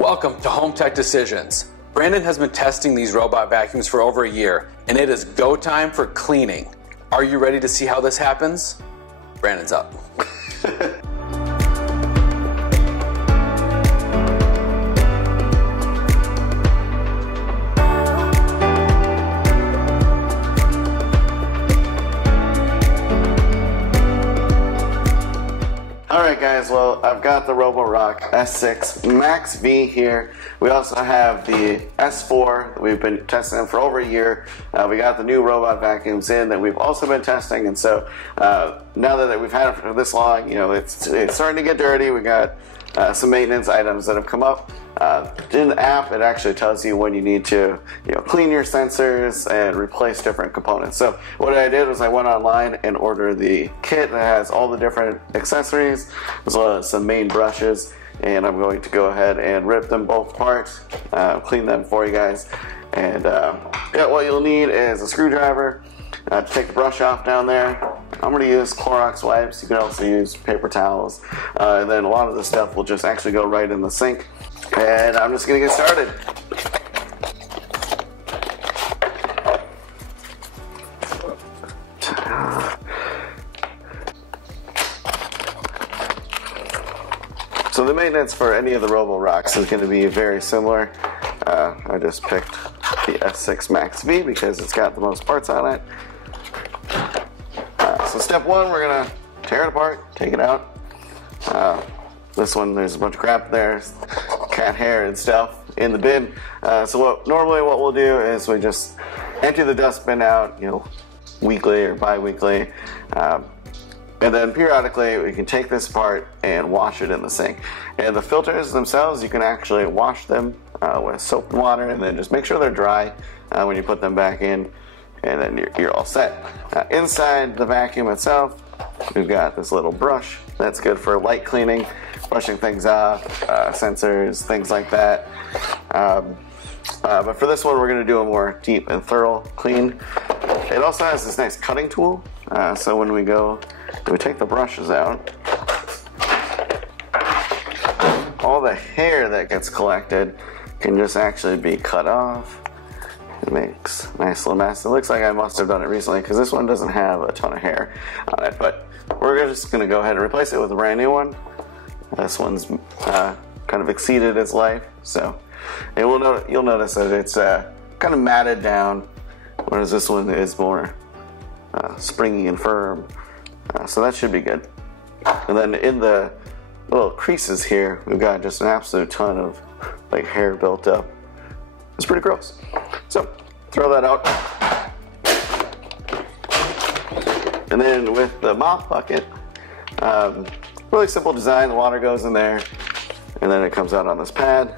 Welcome to Home Tech Decisions. Brandon has been testing these robot vacuums for over a year, and it is go time for cleaning. Are you ready to see how this happens? Brandon's up. Alright guys, well I've got the Roborock S6 MaxV here. We also have the S4 that we've been testing for over a year. We got the new robot vacuums in that we've also been testing, and so now that we've had it for this long, you know, it's starting to get dirty. We got some maintenance items that have come up. In the app, it actually tells you when you need to, clean your sensors and replace different components. So what I did was I went online and ordered the kit that has all the different accessories as well as some main brushes, and I'm going to go ahead and rip them both apart, clean them for you guys. And what you'll need is a screwdriver to take the brush off down there. I'm going to use Clorox wipes. You can also use paper towels, and then a lot of the stuff will just actually go right in the sink. And I'm just going to get started. So the maintenance for any of the Roborocks is going to be very similar. I just picked the S6 MaxV because it's got the most parts on it. So step one, we're going to tear it apart, take it out. This one, there's a bunch of crap there, cat hair and stuff in the bin. So normally what we'll do is we just empty the dustbin out, weekly or bi-weekly. And then periodically we can take this apart and wash it in the sink. And the filters themselves, you can actually wash them with soap and water, and then just make sure they're dry when you put them back in, and then you're all set. Inside the vacuum itself, we've got this little brush that's good for light cleaning, brushing things off, sensors, things like that. But for this one, we're going to do a more deep and thorough clean. It also has this nice cutting tool, so when we take the brushes out, all the hair that gets collected can just actually be cut off. It makes a nice little mess. It looks like I must have done it recently because this one doesn't have a ton of hair on it, but we're just going to go ahead and replace it with a brand new one. This one's kind of exceeded its life, so you'll notice that it's kind of matted down, whereas this one is more springy and firm. So that should be good. And then in the little creases here, we've got just an absolute ton of hair built up. It's pretty gross. So throw that out. And then with the mop bucket, really simple design. The water goes in there, and then it comes out on this pad.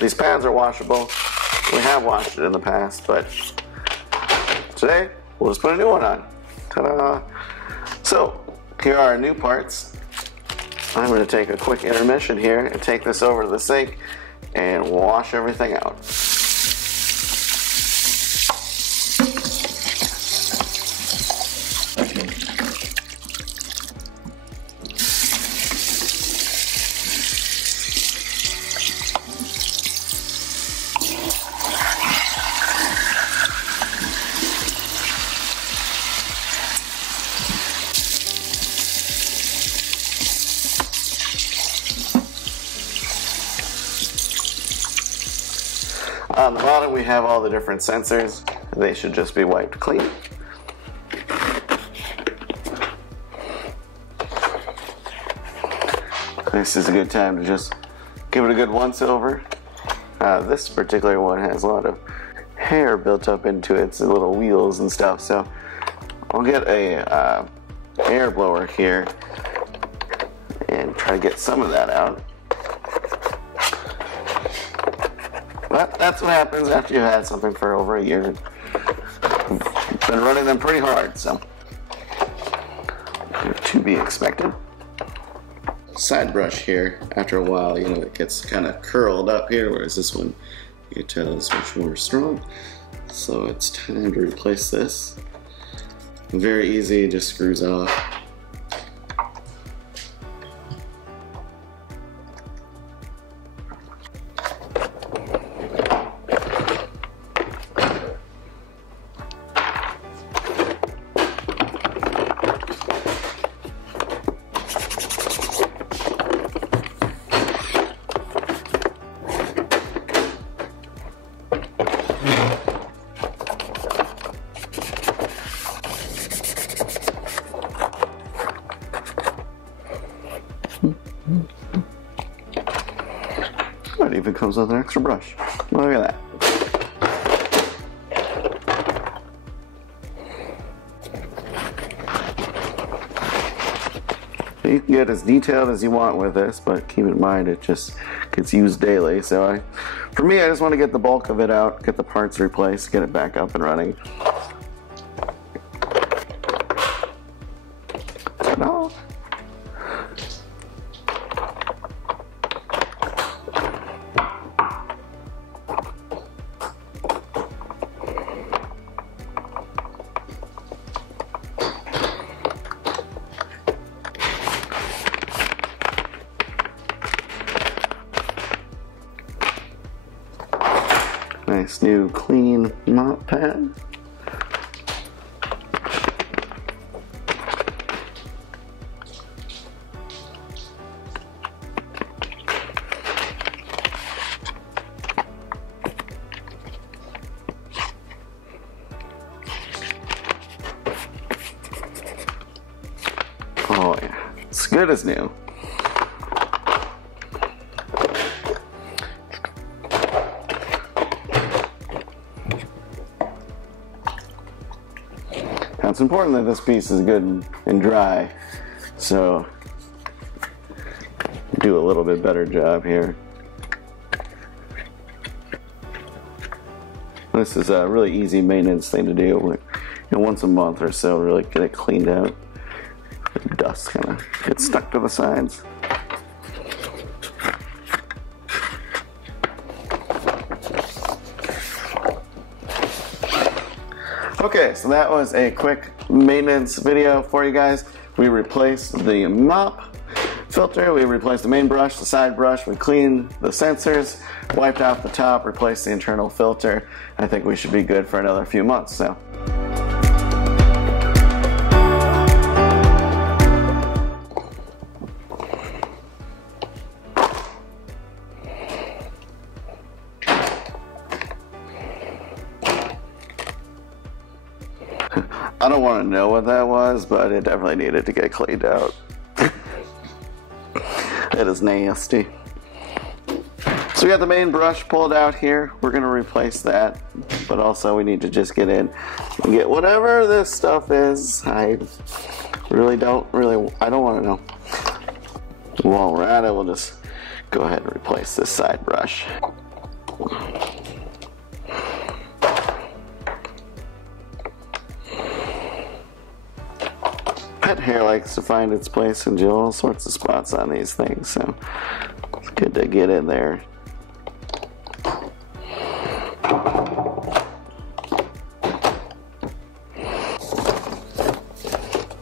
These pads are washable. We have washed it in the past, but today we'll just put a new one on. Ta-da! So here are our new parts. I'm going to take a quick intermission here and take this over to the sink and wash everything out. On the bottom we have all the different sensors. They should just be wiped clean. This is a good time to just give it a good once over. This particular one has a lot of hair built up into its little wheels and stuff, so I'll get a air blower here and try to get some of that out. But that's what happens after you've had something for over a year. I've been running them pretty hard, so to be expected. Side brush here, after a while, it gets kind of curled up here, whereas this one, you can tell, is much more strong. So it's time to replace this. Very easy, just screws off. it even comes with an extra brush. Look at that. You can get as detailed as you want with this, but keep in mind it just gets used daily. So for me, I just want to get the bulk of it out, get the parts replaced, get it back up and running. Ta-da! Nice new clean mop pad. Oh yeah, it's good as new. Now it's important that this piece is good and dry, so do a little bit better job here. This is a really easy maintenance thing to do. Like, once a month or so, really get it cleaned out. The dust kind of gets stuck to the sides. Okay, so that was a quick maintenance video for you guys. We replaced the mop filter, we replaced the main brush, the side brush, we cleaned the sensors, wiped out the top, replaced the internal filter. I think we should be good for another few months. So. I don't want to know what that was, but it definitely needed to get cleaned out. It is nasty. So we got the main brush pulled out here. We're going to replace that, but also we need to just get in and get whatever this stuff is. I don't want to know. While we're at it, we'll just go ahead and replace this side brush. Pet hair likes to find its place in all sorts of spots on these things, so it's good to get in there.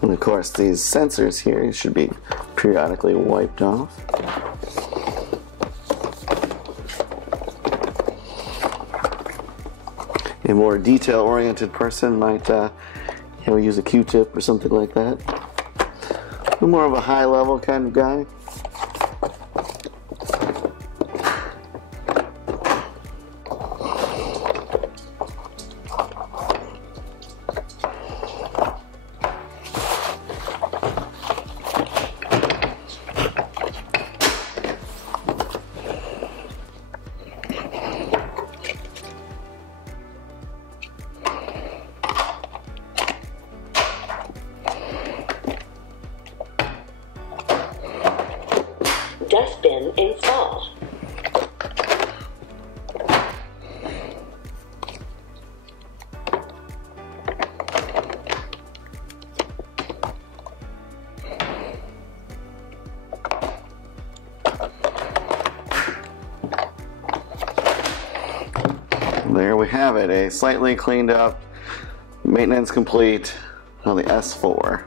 And of course, these sensors here should be periodically wiped off. A more detail-oriented person might use a Q-tip or something like that. I'm more of a high-level kind of guy. Dustbin installed. There we have it, a slightly cleaned up, maintenance complete on the S4.